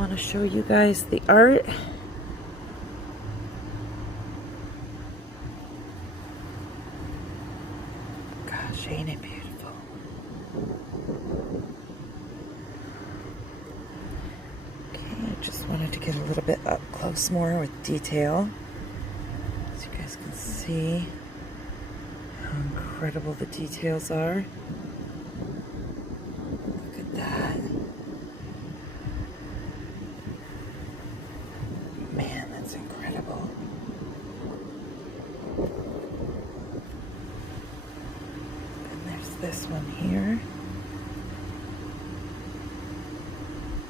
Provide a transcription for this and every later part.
want to show you guys the art. Gosh, ain't it beautiful? Okay, just wanted to get a little bit up close more with detail, so you guys can see how incredible the details are. Look at that. Man, that's incredible. And there's this one here.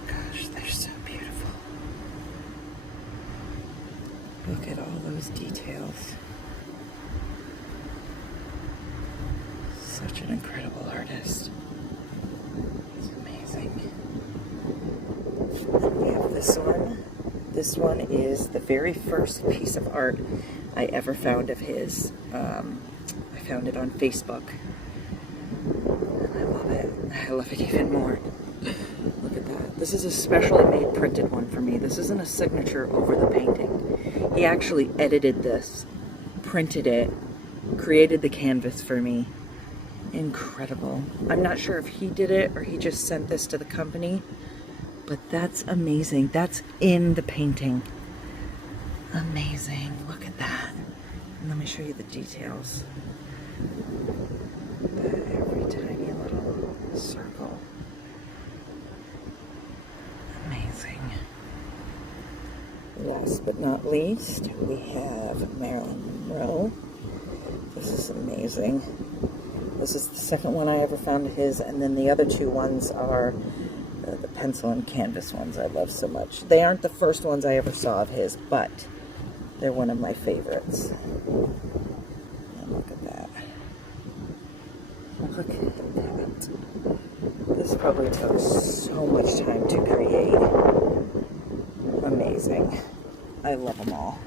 Gosh, they're so beautiful. Look at all those details. Such an incredible artist. It's amazing. And we have this one. This one is the very first piece of art I ever found of his. I found it on Facebook. And I love it. I love it even more. Look at that. This is a specially made printed one for me. This isn't a signature over the painting. He actually edited this, printed it, created the canvas for me. Incredible. I'm not sure if he did it or he just sent this to the company, but that's amazing. That's in the painting. Amazing. Look at that. And let me show you the details. Every tiny little circle. Amazing. Last but not least, we have Marilyn Monroe. This is amazing. This is the second one I ever found of his, and then the other two ones are the pencil and canvas ones I love so much. They aren't the first ones I ever saw of his, but they're one of my favorites. And look at that. Look at that. This probably took so much time to create. Amazing. I love them all.